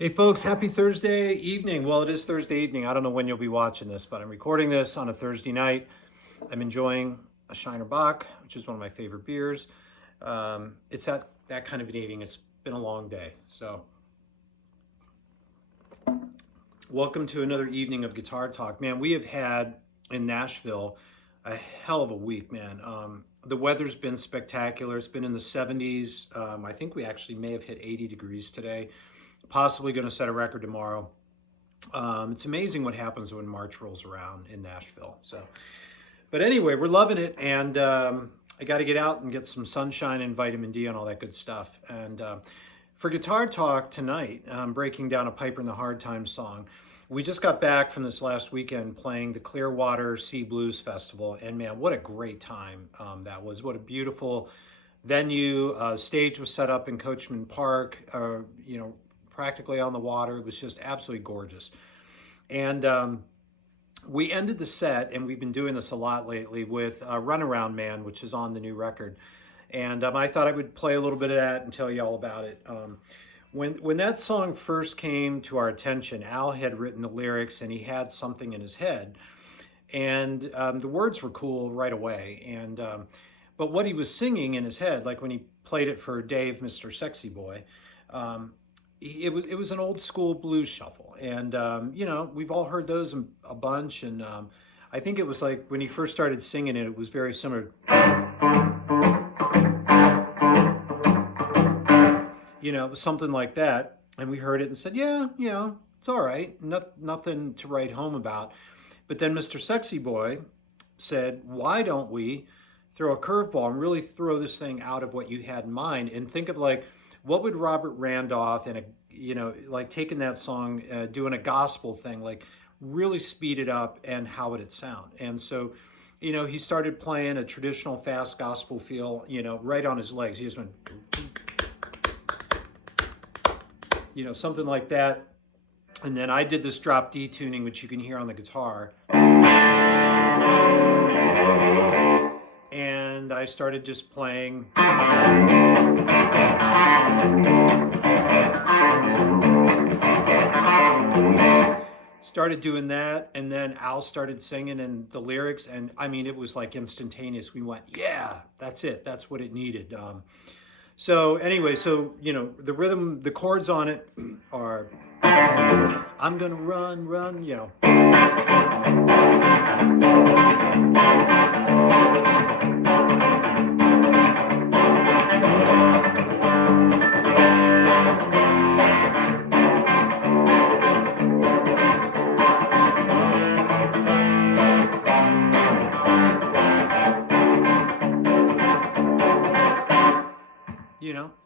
Hey folks, happy Thursday evening. Well, it is Thursday evening. I don't know when you'll be watching this, but I'm recording this on a Thursday night. I'm enjoying a Shiner Bock, which is one of my favorite beers. It's that kind of an evening. It's been a long day. So, welcome to another evening of Guitar Talk. Man, we have had in Nashville a hell of a week, man. The weather's been spectacular. It's been in the 70s. I think we actually may have hit 80 degrees today. Possibly going to set a record tomorrow. It's amazing what happens when March rolls around in Nashville. So, but anyway, we're loving it, and I got to get out and get some sunshine and vitamin D and all that good stuff. And for Guitar Talk tonight, I'm breaking down a Piper in the Hard Times song. We just got back from this last weekend playing the Clearwater Sea Blues Festival, and man, what a great time that was! What a beautiful venue. Stage was set up in Coachman Park. Practically on the water. It was just absolutely gorgeous. And we ended the set, and we've been doing this a lot lately, with Runaround Man, which is on the new record. And I thought I would play a little bit of that and tell you all about it. When that song first came to our attention, Al had written the lyrics, and he had something in his head. And the words were cool right away. And but what he was singing in his head, like when he played it for Dave, Mr. Sexy Boy, it was an old school blues shuffle, and we've all heard those a bunch, and I think it was like when he first started singing it, it was very similar, something like that, and we heard it and said, yeah, it's all right, nothing to write home about. But then Mr. Sexy Boy said, why don't we throw a curveball and really throw this thing out of what you had in mind, and think of like, what would Robert Randolph and like taking that song, doing a gospel thing, like really speed it up, and how would it sound? And so, he started playing a traditional fast gospel feel, right on his legs. He just went, something like that. And then I did this drop D tuning, which you can hear on the guitar. And I started just playing. Started doing that, and then Al started singing and the lyrics, and I mean, it was like instantaneous. We went, yeah, that's it. That's what it needed. So anyway, the rhythm, the chords on it are, I'm gonna run,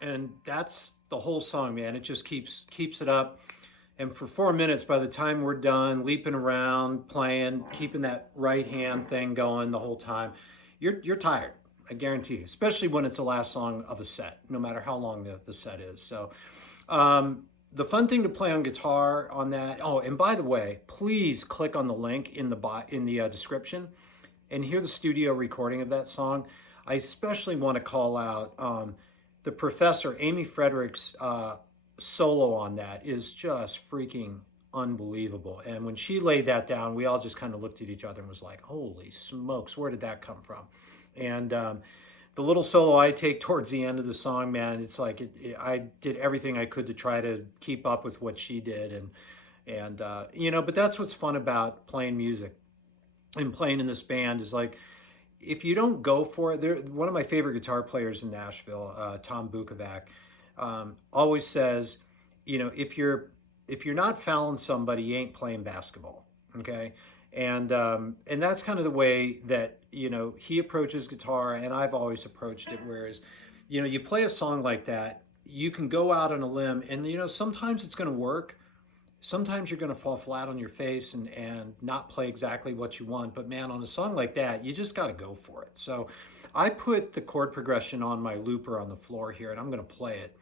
and that's the whole song, man. It just keeps it up. And for 4 minutes, by the time we're done leaping around, playing, keeping that right hand thing going the whole time, you're tired. I guarantee you, especially when it's the last song of a set, no matter how long the set is. So the fun thing to play on guitar on that. Oh, and by the way, please click on the link in the description and hear the studio recording of that song. I especially want to call out the Professor, Amy Frederick's solo on that is just freaking unbelievable. And when she laid that down, we all just kind of looked at each other and was like, holy smokes, where did that come from? And the little solo I take towards the end of the song, man, it's like I did everything I could to try to keep up with what she did. And but that's what's fun about playing music and playing in this band, is like, if you don't go for it, one of my favorite guitar players in Nashville, Tom Bukovac, always says, if you're not fouling somebody, you ain't playing basketball, okay? And that's kind of the way that he approaches guitar, and I've always approached it. Whereas, you play a song like that, you can go out on a limb, and sometimes it's going to work. Sometimes you're going to fall flat on your face and not play exactly what you want. But man, on a song like that, you just got to go for it. So I put the chord progression on my looper on the floor here, and I'm going to play it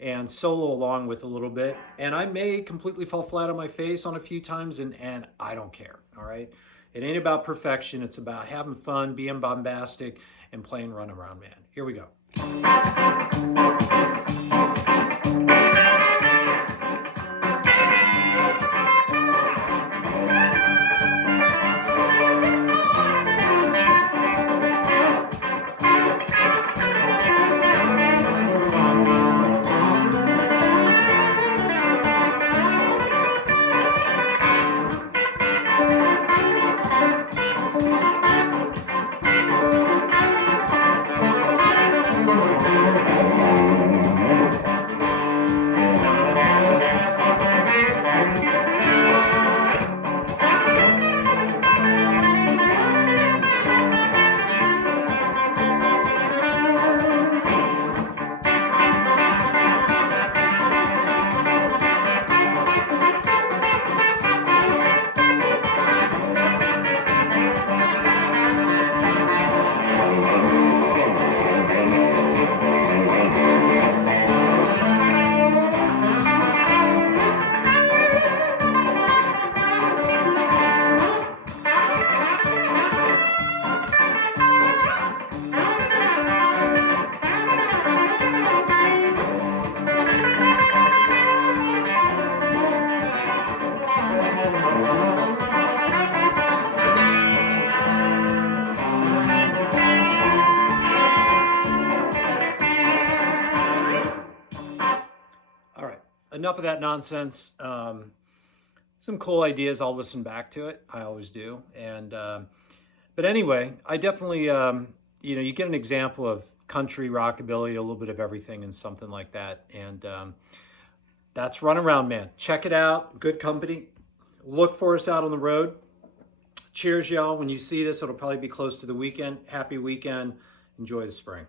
and solo along with a little bit. And I may completely fall flat on my face on a few times, and I don't care, all right? It ain't about perfection. It's about having fun, being bombastic, and playing Runaround Man. Here we go. enough of that nonsense. Some cool ideas. I'll listen back to it. I always do. And but anyway, I definitely you get an example of country, rockabilly, a little bit of everything, and something like that. And that's Runaround Man. Check it out. Good company. Look for us out on the road. Cheers, y'all. When you see this, it'll probably be close to the weekend. Happy weekend. Enjoy the spring.